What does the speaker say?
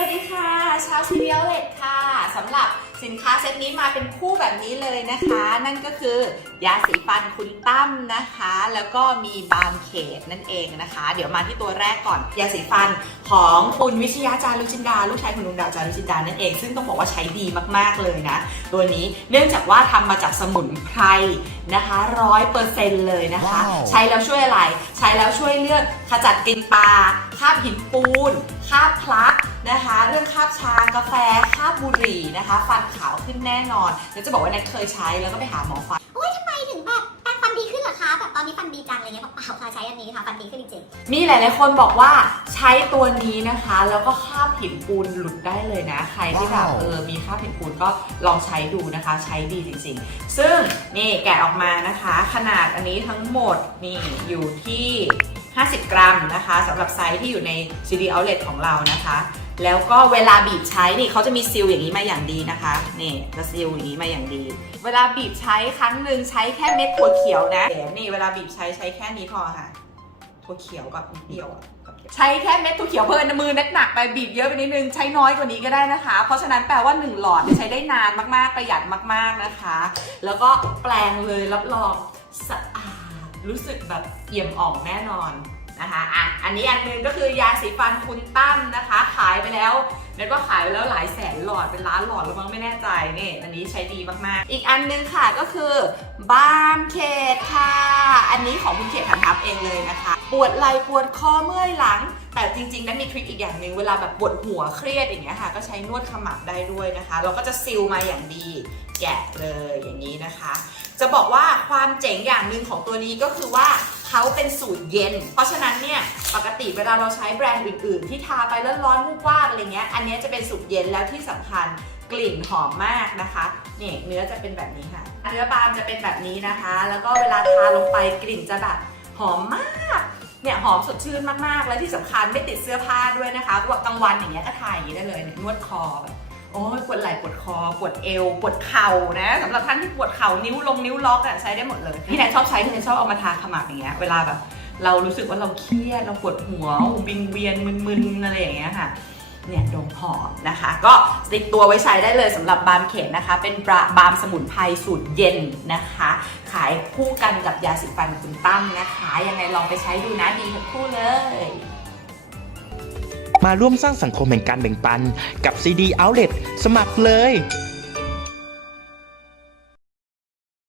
วัสดีค่ะชาวซีเรียลเลตค่ะสำหรับสินค้าเซตนี้มาเป็นคู่แบบนี้เลยนะคะ นั่นก็คือยาสีฟันคุณตั้มนะคะ แล้วก็มีบาล์มเขตนั่นเองนะคะ เดี๋ยวมาที่ตัวแรกก่อนยาสีฟันของคุณวิชยาจารุจินดา ลูกชายคุณดวงดาวจารุจินดานั่นเอง ซึ่งต้องบอกว่าใช้ดีมากๆเลยนะ ตัวนี้เนื่องจากว่าทำมาจากสมุนไพรนะคะร้อยเปอร์เซ็นต์เลยนะคะว้าวใช้แล้วช่วยอะไร ใช้แล้วช่วยเรื่องขจัดกลิ่นปลาคราบหินปูนคราบพลัก บชากาแฟคราบบุหรี่นะคะ ฟันขาวขึ้นแน่นอนเดี๋ยวจะบอกว่าแนทเคยใช้แล้วก็ไปหาหมอฟันโอ้ยทำไมถึงแบบแปรงฟันดีขึ้นเหรอคะ แบบตอนนี้ฟันดีจังอะไรเงี้ยบอกเปล่าค่ะใช้อันนี้ค่ะ ฟันดีขึ้นจริงมีหลายๆคนบอกว่าใช้ตัวนี้นะคะ แล้วก็คราบหินปูนหลุดได้เลยนะ ใครที่แบบว้าว เออมีคราบหินปูนก็ลองใช้ดูนะคะ ใช้ดีจริงๆ ซึ่งนี่แกะออกมานะคะ ขนาดอันนี้ทั้งหมดนี่อยู่ที่ 50 กรัมนะคะสำหรับไซส์ที่อยู่ใน CD Outlet ของเรานะคะ แล้วก็เวลาบีบใช้นี่เขาจะมีซีลอย่างนี้มาอย่างดีนะคะนี่จะซีลอย่างนี้มาอย่างดี เวลาบีบใช้ครั้งหนึ่งใช้แค่เม็ดถั่วเขียวนะนี่เวลาบีบใช้ใช้แค่นี้พอค่ะถั่วเขียวกับนิดเดียวอะใช้แค่เม็ดถั่วเขียวเพิ่นมือหนักไปบีบเยอะไปนิดนึงใช้น้อยกว่านี้ก็ได้นะคะ เพราะฉะนั้นแปลว่า 1 หลอดใช้ได้นานมากๆประหยัดมาก ๆนะคะ แล้วก็แปลงเลยรับรองสะอาด รู้สึกแบบเอี่ยมอ่องแน่นอนนะคะอะอันนี้อันหนึงก็คือยาสีฟันคุณตั้มนะคะ ขายไปแล้วเน็ตว่าขายไปแล้วหลายแสนหลอดเป็นล้านหลอดแล้วมั้งไม่แน่ใจนี่อันนี้ใช้ดีมากๆ อีกอันนึงค่ะก็คือบามเขตค่ะ อันนี้ของคุณเขตทันทับเองเลยนะคะ ปวดไหล่ปวดคอเมื่อยหลัง แต่จริงๆนั้นมีทริคอีกอย่างหนึ่งเวลาแบบปวดหัวเครียดอย่างเงี้ยค่ะก็ใช้นวดขมับได้ด้วยนะคะ เราก็จะซิลมาอย่างดีแกะเลยอย่างนี้นะคะ จะบอกว่าความเจ๋งอย่างหนึ่งของตัวนี้ก็คือว่าเขาเป็นสูตรเย็น เพราะฉะนั้นเนี่ยปกติเวลาเราใช้แบรนด์อื่นๆ ที่ทาไปแล้วร้อนวูบวาบอะไรเงี้ยอันนี้จะเป็นสูตรเย็นแล้วที่สำคัญกลิ่นหอมมากนะคะเนี่ยเนื้อจะเป็นแบบนี้ค่ะ เนื้อบาล์มจะเป็นแบบนี้นะคะ แล้วก็เวลาทาลงไปกลิ่นจะแบบหอมมาก เนี่ยหอมสดชื่นมากๆ และที่สำคัญไม่ติดเสื้อผ้าด้วยนะคะว่ากลางวันอย่างเงี้ยก็ทาอย่างนี้ได้เลยเนี่ยนวดคอแบบโอ้ยปวดไหล่ปวดคอปวดเอวปวดเข่านะสำหรับท่านที่ปวดเข่านิ้วลงนิ้วล็อกอะใช้ได้หมดเลยที่แนนชอบใช้ที่แนนชอบเอามาทาขมับอย่างเงี้ยเวลาแบบ เรารู้สึกว่าเราเครียดเราปวดหัววิงเวียนมึนๆอะไรอย่างเงี้ยค่ะ เนี่ยดมหอมนะคะ ก็ติดตัวไว้ใช้ได้เลยสำหรับบาล์มเข็มนะคะ เป็นบาบาล์มสมุนไพรสูตรเย็นนะคะ ขายคู่กันกับยาสีฟันคุณตั้มนะคะ ยังไงลองไปใช้ดูนะดีทั้งคู่เลยมาร่วมสร้างสังคมแห่งการแบ่งปันกับ CD Outlet สมัครเลย